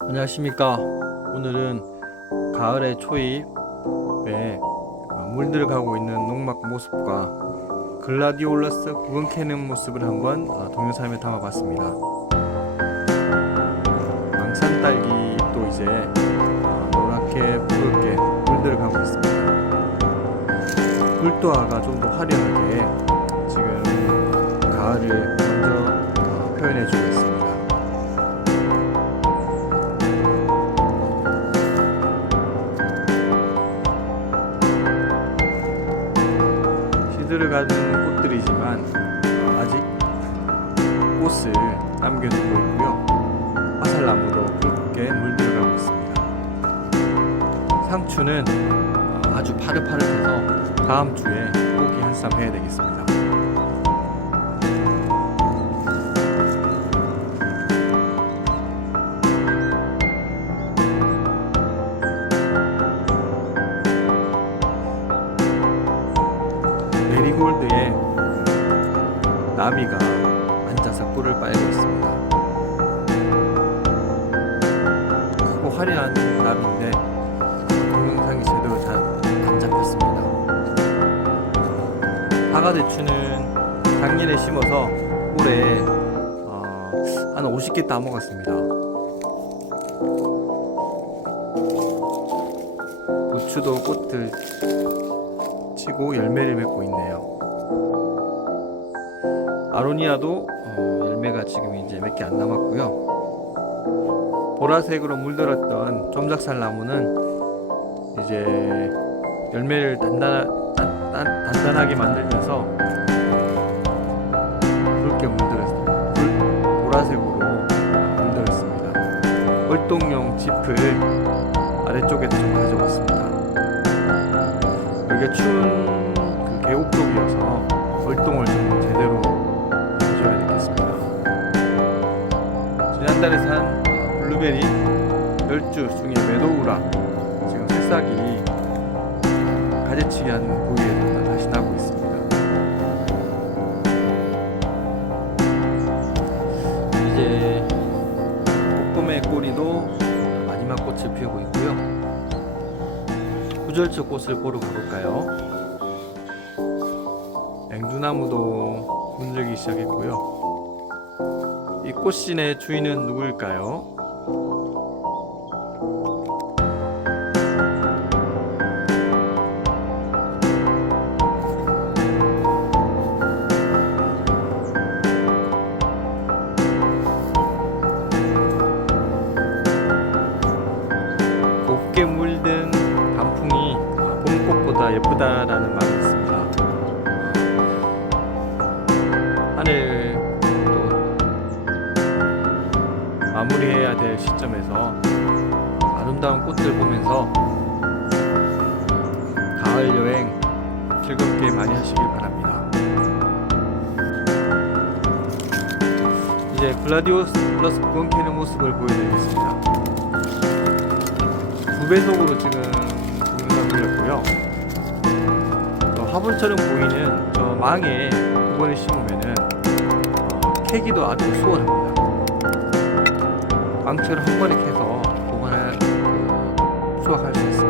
안녕하십니까. 오늘은 가을의 초입에 어, 물들어 가고 있는 농막 모습과 글라디올러스 구근 캐는 모습을 한번 어, 동영상에 담아봤습니다. 망산 딸기 잎도 이제 어, 노랗게 붉게 물들어 가고 있습니다. 불도화가 좀 더 화려하게 지금 가을을 먼저 어, 표현해 주고 있습니다. 시들어가는 꽃들이지만 어, 아직 꽃을 남겨두고 있고요. 화살나무도 붉게 물들어가고 있습니다. 상추는 어, 아주 파릇파릇해서 다음 주에 고기 한쌈 해야 되겠습니다. 메리골드에 나비가 앉아서 꿀을 빨고 있습니다. 크고 화려한 나비인데 동영상이 제대로 잘 안 잡혔습니다. 사과대추는 작년에 심어서 올해 어, 한 50개 따 먹었습니다. 부추도 꽃을 치고 열매를 맺고 있네요. 아로니아도 어, 열매가 지금 이제 몇 개 안 남았고요. 보라색으로 물들었던 점작살 나무는 이제 열매를 단단, 단, 단, 단단하게 만들면서 붉게 물들었습니다. 붉, 보라색으로 물들었습니다. 월동용 짚을 아래쪽에도 좀 가져왔습니다. 추운 그 계곡 쪽이어서 월동을 좀 제대로 해줘야 되겠습니다. 지난달에 산 어, 블루베리 10주 중에 메도우라 지금 새싹이 가지치기 하는 부위에 다시 나고 있습니다. 이제 볶음의 꼬리도 마지막 꽃을 피우고 있고요. 구절초 꽃을 보러 가볼까요? 앵두나무도 분들기 시작했고요. 이 꽃신의 주인은 누구일까요? 예쁘다라는 말이 있습니다. 하늘 또 마무리해야 될 시점에서 아름다운 꽃들 보면서 가을 여행 즐겁게 많이 하시길 바랍니다. 이제 구원 캐는 모습을 보여드리겠습니다. 두 배속으로 지금 동영상 돌렸고요. 어, 화분처럼 보이는 저 망에 두 번에 심으면은 어, 캐기도 아주 수월합니다. 망치를 한 번에 캐서 보관할 그, 수확할 수 있습니다.